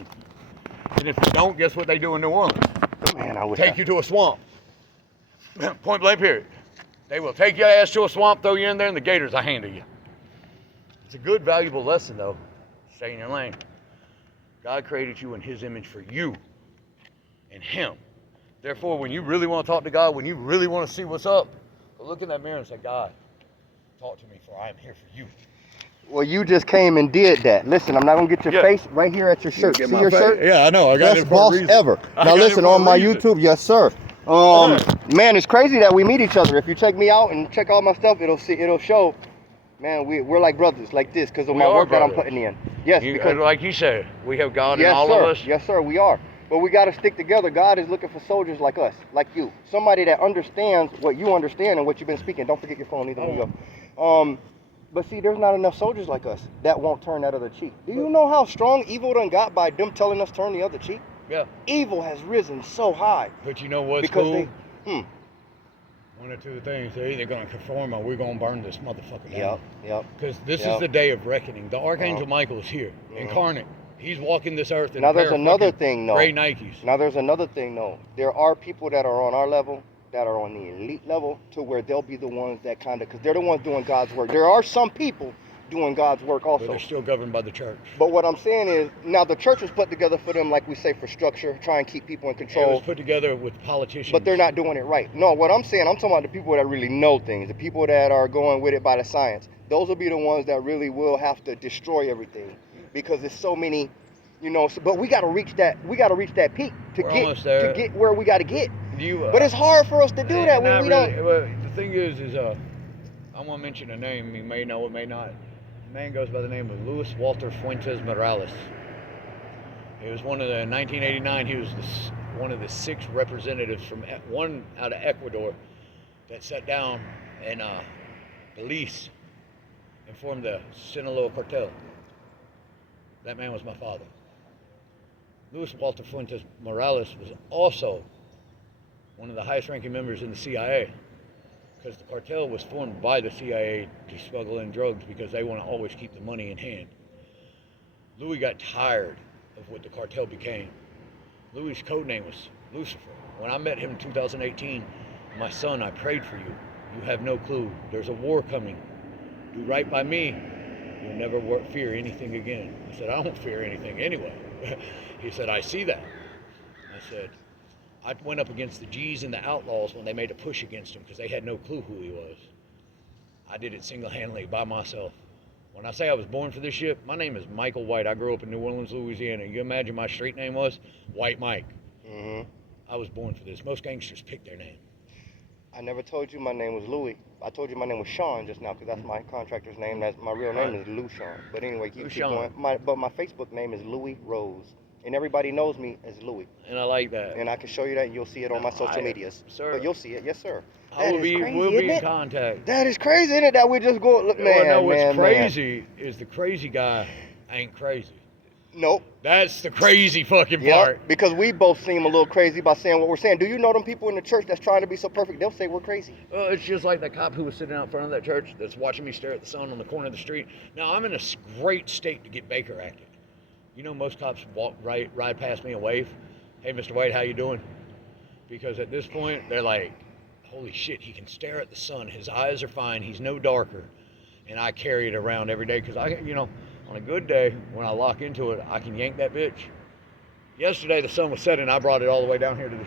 And if you don't, guess what they do in New Orleans? Man, I wish Take you to a swamp. Point blank period. They will take your ass to a swamp, throw you in there, and the gators will handle you. It's a good, valuable lesson, though. Stay in your lane. God created you in his image for you and him. Therefore, when you really want to talk to God, when you really want to see what's up, go look in that mirror and say, God, talk to me, for I am here for you. Well, you just came and did that. Listen, I'm not going to get your face right here at your shirt. See your shirt? Yeah, I know. I got Best it for a boss reason. ever. Now listen, on my YouTube, yes sir. Man, it's crazy that we meet each other. If you check me out and check all my stuff, it'll show. Man, we're like brothers, like this, because of my work that I'm putting in. Yes, because like you said, we have God in yes, all sir. of us. Yes, sir, we are. But we got to stick together. God is looking for soldiers like us, like you. Somebody that understands what you understand and what you've been speaking. Don't forget your phone either when you go. But see, there's not enough soldiers like us that won't turn that other cheek. Do you know how strong evil done got by them telling us turn the other cheek? Yeah. Evil has risen so high. But you know what's because cool? One or two things. They're either going to conform or we're going to burn this motherfucker down. Yep. Because this is the day of reckoning. The Archangel Michael is here, incarnate. He's walking this earth in now a pair there's of another thing, though. gray Nikes. Now there's another thing, though. There are people that are on our level, that are on the elite level, to where they'll be the ones that kind of, because they're the ones doing God's work. There are some people doing God's work also. But they're still governed by the church. But what I'm saying is, now the church was put together for them, like we say, for structure, try and keep people in control. It was put together with politicians. But they're not doing it right. No, what I'm saying, I'm talking about the people that really know things, the people that are going with it by the science. Those will be the ones that really will have to destroy everything, because there's so many, you know. But we got to reach that. We got to reach that peak to get where we got to get. But it's hard for us to do that when we don't. Well, the thing is I want to mention a name. You may know it, may not. The man goes by the name of Luis Walter Fuentes Morales. He was one of the 1989. He was one of the 6 representatives from one out of Ecuador that sat down and Belize and formed the Sinaloa cartel. That man was my father. Luis Walter Fuentes Morales was also one of the highest-ranking members in the CIA, because the cartel was formed by the CIA to smuggle in drugs because they want to always keep the money in hand. Louis got tired of what the cartel became. Louis' code name was Lucifer. When I met him in 2018, my son, I prayed for you. You have no clue. There's a war coming. Do right by me. You'll never fear anything again. I said, I don't fear anything anyway. He said, I see that. I said, I went up against the G's and the Outlaws when they made a push against him because they had no clue who he was. I did it single-handedly by myself. When I say I was born for this shit, my name is Michael White. I grew up in New Orleans, Louisiana. You imagine my street name was White Mike. I was born for this. Most gangsters pick their name. I never told you my name was Louis. I told you my name was Sean just now, because that's my contractor's name. That's my real name is Lou Sean. But anyway, keep going. But my Facebook name is Louis Rose. And everybody knows me as Louis. And I like that. And I can show you that, and you'll see it on my social medias. Sir. But you'll see it, yes, sir. We'll be in contact. That is crazy, isn't it? That we just go, look, man. What's crazy is the crazy guy ain't crazy. Nope. That's the crazy fucking part. Because we both seem a little crazy by saying what we're saying. Do you know them people in the church that's trying to be so perfect? They'll say we're crazy. Well, it's just like that cop who was sitting out front of that church that's watching me stare at the sun on the corner of the street. Now, I'm in a great state to get Baker acted. You know, most cops ride past me and wave. Hey, Mr. White, how you doing? Because at this point, they're like, holy shit, he can stare at the sun. His eyes are fine. He's no darker. And I carry it around every day because on a good day, when I lock into it, I can yank that bitch. Yesterday, the sun was setting. I brought it all the way down here to the